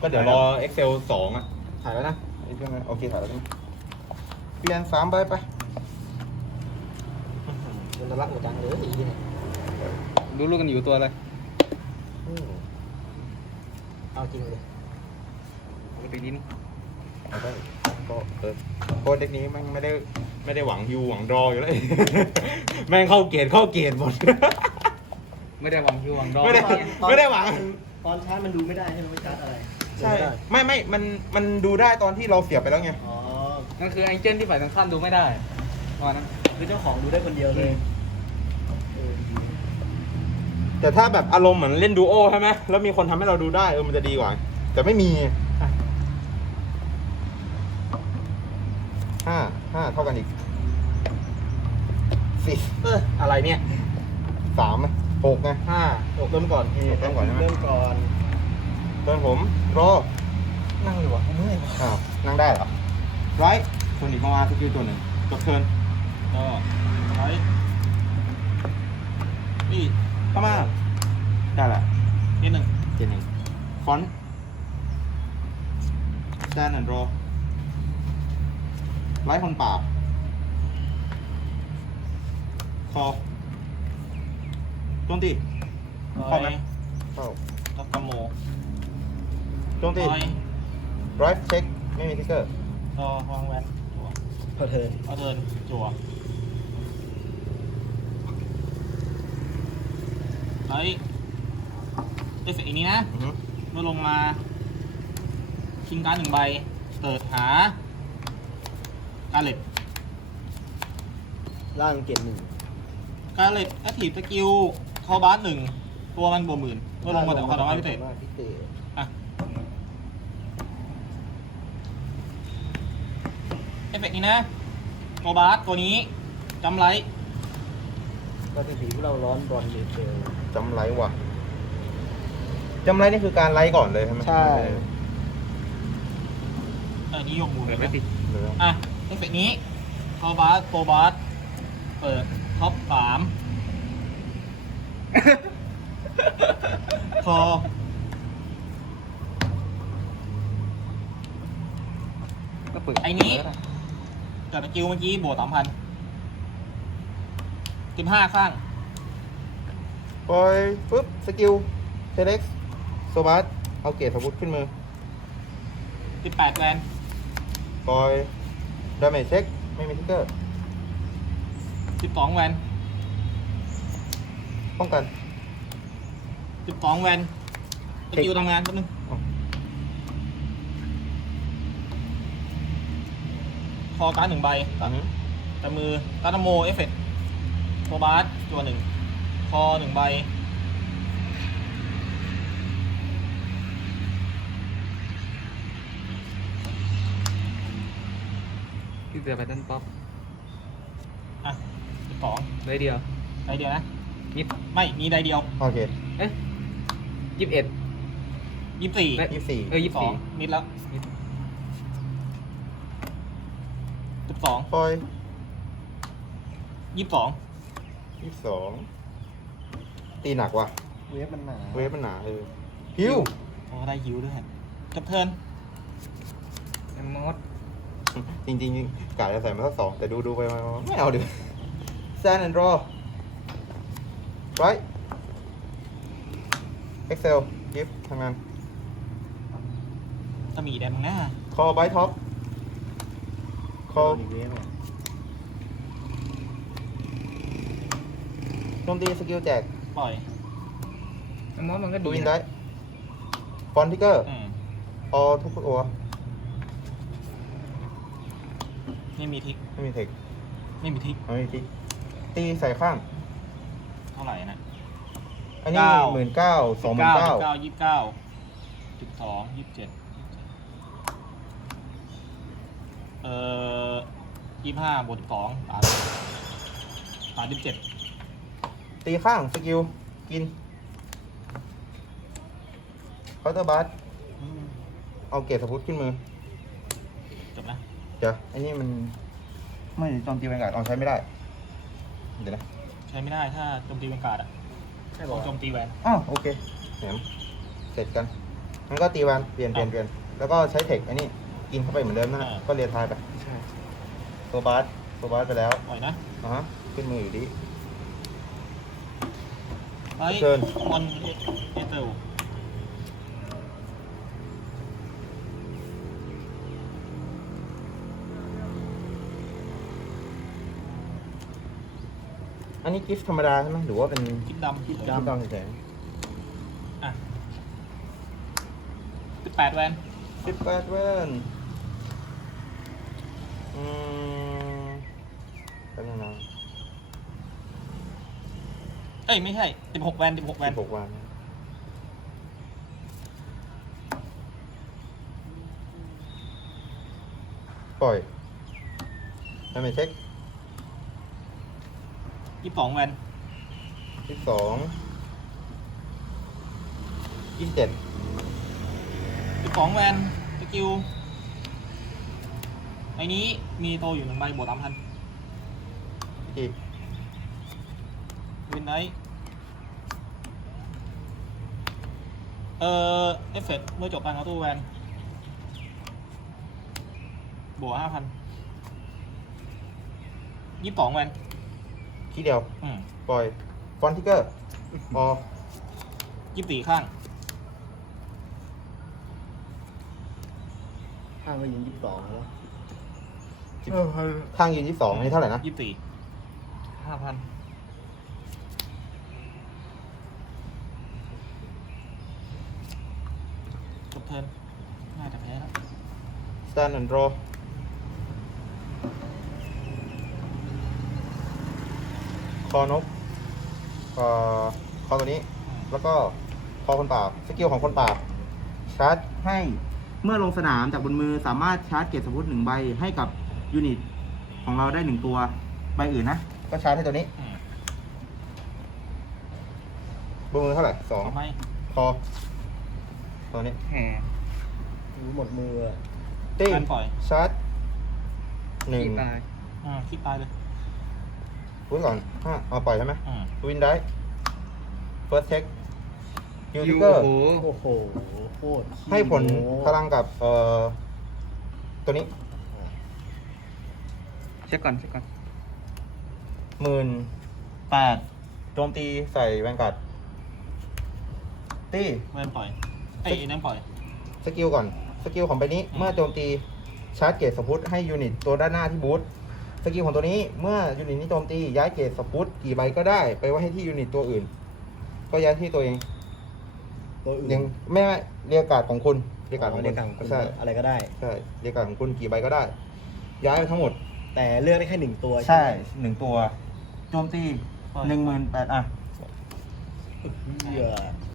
ก็เดี๋ยวรอ Excel สองอะ ถ่ายแล้วนะไอ้เรื่องนั้นโอเคถ่ายแล้วใช่ไหมเปลี่ยนสามใบไปมันจะรักหมดจังเลยอีเนี่ยดูลูกกันอยู่ตัวอะไรอืมเอาจริงเลยปกติดินเอาได้ก็เออโค้ดเด็กนี้แม่งไม่ได้ไม่ได้หวังยูหวังดรออยู่แล้ว แม่งเข้าเกณฑ์เข้าเกณฑ์หมด ไม่ได้หวังฮิวหวังดองไม่ได้ไม่ได้หวัง ตอนชาร์จมันดูไม่ได้ใช่ไหมว่าชาร์จอะไรใช่ ไม่ไม่มันมันดูได้ตอนที่เราเสียบไปแล้วไง อ๋อนั่นคือไอเจนที่ฝ่ายตรงข้ามดูไม่ได้ตอนนั้น คือเจ้าของดูได้คนเดียวเลยเออแต่ถ้าแบบอารมณ์เหมือนเล่นดูโอใช่ไหมแล้วมีคนทำให้เราดูได้เออมันจะดีกว่า แต่ไม่มีห้าห้าเท่ากันอีกสี่เอออะไรเนี่ยสามไหมหกไงห้าหกเริ่มก่อนเริ่มก่อนใช่ไหมเริ่มก่อนเพื่อนผมรอนั่ง อยู่วะเมื่อยว่ะอ้าวนั่งได้เหรอไรส่วนอีกประมาณสกิลตัวหนึ่งจบเทิร์นก็ไว้นี่เข้ามาได้แหละนิดหนึ่งเจนหนึ่งฟอนต์แซนแอนด์รอไลท์คนปราบคอโจมตีเข้าไหมเข้าตักกโมโจมตี ไว้ไรฟ์เช็คไม่มีทิกเกอร์รอวางแวนจั่วพอเทิร์นเอาเทิร์นจั่วไอ้เอฟเฟกต์อันนี้นะ อือฮึเมื่อลงมาชิงการดหนึ่งใบเปิดหาการเล็ตล่างเกียรติหนึ่งการเล็ตแอคทีฟสกิลคอบาสหนึ่งตัวมันบวกหมื่นเมื่อลงมาแต่ความสามารถพิเศษ พิเศษ อะเอ ฟเฟกต์นี้นะโคบาสตัวนี้จำไรก็เป็นสีที่เราร้อนบอลเดเซลจำไลท์ว่ะจำไลท์นี่คือการไลท์ก่อนเลยใช่ไหมใช่เออนี่ยกมือเลยไหมหรืออะเอฟเฟกต์นี้โคบาสโคบาสเปิดท็อปสามคอก็เปิดไอ้นี้ กับสกิลเมื่อกี้บวกสามพันสิบห้าข้างปล่อยปุ๊บ สกิลเทเล็กโซบัสเอาเกรดสมุดขึ้นมือสิบแปดแวนปล่อยดาเมจเช็ค ไม่มีทิกเกอร์สิบสองแวนป้องกันสิบสองแวนสกิลทำงานแป๊บนึง อ๋อ คอการ์ดหนึ่งใบอือฮึแต่มือการ์ดโมเอฟเฟกต์โคบาสตัวหนึ่งคอหนึ่งใบที่เสือแพทเทิร์นป๊อปอะสิบสองได้เดียวใดเดียวนะยี่ไม่มีใดเดียวโอเคเอ๊ะยี่สิบเอ็ดยี่สิบสี่ไม่ยี่สิบสี่เออยี่สิบสอสี่งนิดแล้วสิบ สองปล่อยยี่สิบสองยี่สิบสองตีหนักว่ะ เวฟมันหนาเวฟมันหนาเออฮิวโอ้ได้ฮิวด้วยจบเทิร์นแอมมอสจริงๆกะจะใส่มาสักสองแต่ดูดูๆไปมาๆไม่เอาดิแซนแอนด์รอไรเอ็กเซลกิฟทำงานจะมีแดนตรงหน้าคอไบท็อป คออีกเวฟอะโจมตีสกิลแจกปล่อยแอมมอสมันก็ดูดีอินนะได้ฟอนทิกเกอร์อืมออทุกตัวไม่มีทิกไม่มีเทคไม่มีทิกไม่มีทิกตีใส่ข้าง เท่าไหร่นะ อันนี้เก้า หมื่นเก้าสองหมื่นเก้าเก้ายี่สิบเก้าสิบสองยี่สิบเจ็ด เอ่อยี่สิบห้าบวกสองสามสามสิบเจ็ดตีข้างสกิลกินเคาน์เตอร์บัสเอาเกรดสพุทขึ้นมือจบนะเดี๋ยวไอ้นี่มันไม่โจมตีแวนการ์ดเอาใช้ไม่ได้ เดี๋ยวนะใช้ไม่ได้ถ้าโจมตีเป็นการ์ดอะใช่บต้ออกงโจมตีแวนอ้าวโอเคแหมเสร็จกันงั้นก็ตีวันเปลี่ยนเปลี่ยนเปลี่ยนแล้วก็ใช้เทคไอ้นี่ กินเข้าไปเหมือนเดิมนะฮะก็เรียทายไปใช่โซบาสโซบาสไปแล้วปล่อยนะอะฮะขึ้นมืออยู่ดีเฮ้ยเชิญ มอนเอเตลอันนี้กิฟต์ธรรมดาใช่ไหมหรือว่าเป็นคลิปดำกิฟต์ดำเฉยอะสิบแปดแวนๆสิบแปดเว้น อืมแป๊บนึงนะเอ้ยไม่ใช่สิบหกแวนสิบหกแวนสิบหกวันปล่อยแล้วไม่เช็คยี่สิบสองแวนยี่สิบสองยี่สิบเจ็ดสิบสองแวนสกิล ไอ้นี้มีโตอยู่หนึ่งใบบวกสามพันอีกวินไนท์เอ่อเอฟเฟกต์เมื่อจบการเอาตู้แวนบวกห้าพันยี่สิบสองแวนทีเดียว อืมปล่อย ฟอนติเกอร์พอยี่สิบสี่ข้าง ข้างก็ยิงยี่สิบสองแล้ว ข้างยืนยี่สิบสองนี่เท่าไหร่นะยี่สิบสี่ห้าพันจบเทิร์นน่าจะแพ้แล้ว stand and draw คอนกเอ่อคอตัวนี้ แล้วก็คอคนป่าบสกิลของคนป่าบชาร์จให้เมื่อลงสนามจากบนมือสามารถชาร์จเกียรติสมพุติหนึ่งใบให้กับ ยูนิตของเราได้หนึ่งตัวใบอื่นนะ ก็ชาร์จให้ตัวนี้อืมบนมือเท่าไหร่สองเอาไหมคอตัวนี้แห่รู้หมดมืออะตีแวนปล่อย ชาร์จหนึ่งที่ตายอ่าคิดตายเลยพูดก่อนห้าเอาปล่อยใช่ไหมอืมวินได้ first check ยูทิยูเกอร์โอ้โหโอ้โหโคตรขี้ให้ผลโม้พลังกับเอ่อตัวนี้ เช็คก่อนเช็คก่อนหมื่นแปดโจมตีใส่แวนการ์ดตีแวนปล่อยไอ้ยไอ้นั่นปล่อย สกิลก่อน สกิลของใบนี้ เมื่อโจมตีชาร์จเกตสพุตให้ยูนิตตัวด้านหน้าที่บูทสกิลของตัวนี้เมื่อยูนิตนี้โจมตีย้ายเกตสพุตกี่ใบก็ได้ ไปไว้ให้ที่ยูนิตตัวอื่น ก็ย้ายที่ตัวเองตัวอื่นยังไม่ไม่เรียกการ์ดของคุณเรียกการ์ดของเรีคุยณกการของคุณใช่อะไรก็ได้ใช่เรียกการ์ดของคุณกี่ใบก็ได้ ย้ายไปทั้งหมด แต่เลือกได้แค่หนึ่งตัวใช่ไหมหนึ่งตัว โจมตีปล่อยหนึ่งหมื่นแปดอะ เหี้ย